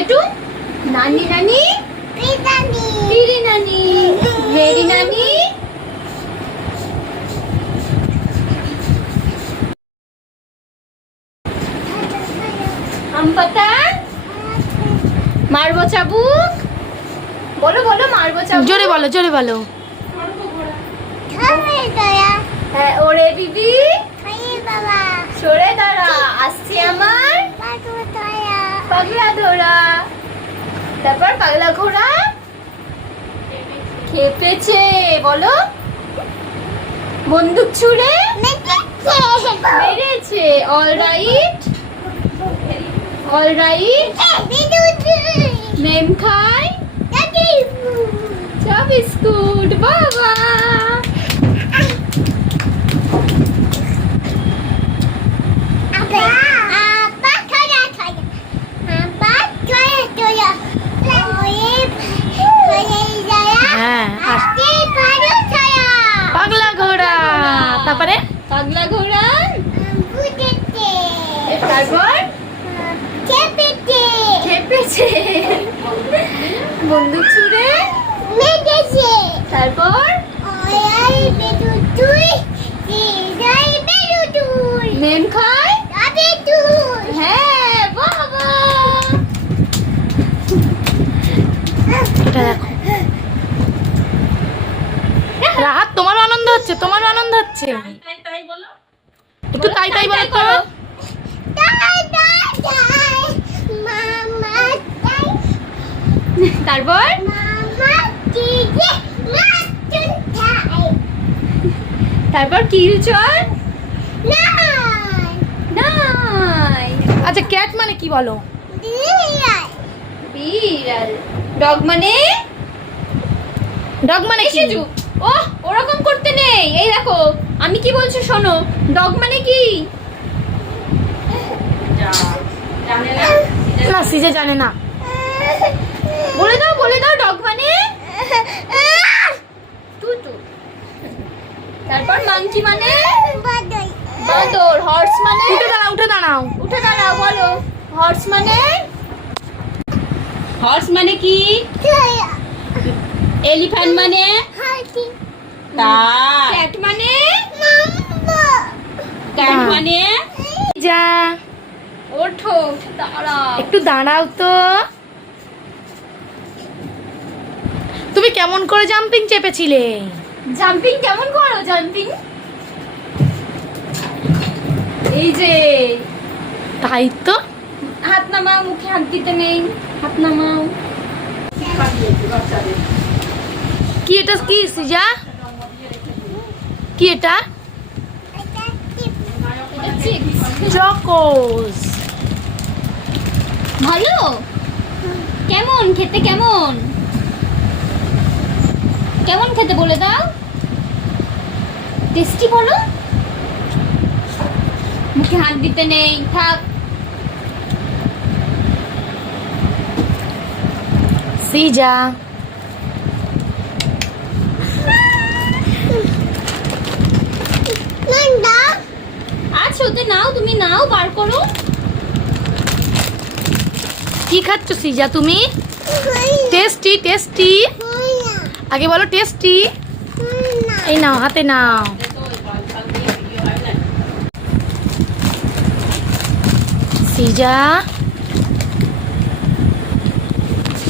বেটু নানি নানি পিরি নানি মেরি নানি আম পাতা মারবো চাবুক বলো বলো মারবো চাবুক জোরে বলো জোরে বলো। হ্যাঁ ওরে দিদি সরে দাঁড়া আসছি আমার পাগলা ধরা তারপর পাগলা ঘোড়া খেপেছে বলো বন্দুক ছুড়ে মেরেছে অলরাইট নেম খাই চা বিস্কুট বাবা হ্যাঁ পাগলা ঘোড়া তারপরে পাগলা ঘোড়া তারপর খেপেছে বন্দুক ছুড়ে তারপর নেম খায় হ্যাঁ বাবা এটা দেখো রাহাত তোমারও আনন্দ হচ্ছে তোমারও আনন্দ হচ্ছে একটু তাই তাই বলো তো। তারপর তারপর কি চল নাই আচ্ছা ক্যাট মানে কি বলো? বিড়াল ডগ মানে ডগ মানে কি? শিজু ও ওরকম করতে নেই এই দেখো আমি কি বলছি শোনো ডগ মানে কি না সিজে জানে না। বলে দাও ডগ মানে টুটু তারপর মাংকি মানে বাদর হর্স মানে উঠে দাঁড়াও উঠে দাঁড়াও বলো হর্স মানে কি এলিফ্যান্ট মানে ক্যাট মানে যা ওঠো দাঁড়াও একটু দাঁড়াও তো। তুমি কেমন করে জাম্পিং চেপেছিলে? জাম্পিং কেমন করো জাম্পিং এই যে তাই তো। হাত নামাও মুখে হাত দিতে নেই হাত নামাও কি এটা কি সিজা কি এটা? চকোস। ভালো কেমন খেতে কেমন খেতে বলে দাও টেস্টি বলো মুখে হাত দিতে নেই থাক সিজা আচ্ছা ওতে নাও তুমি নাও বার করো কি খাচ্ছ সিজা তুমি? টেস্টি টেস্টি আগে বলো টেস্টি। এই নাও হাতে নাও সিজা।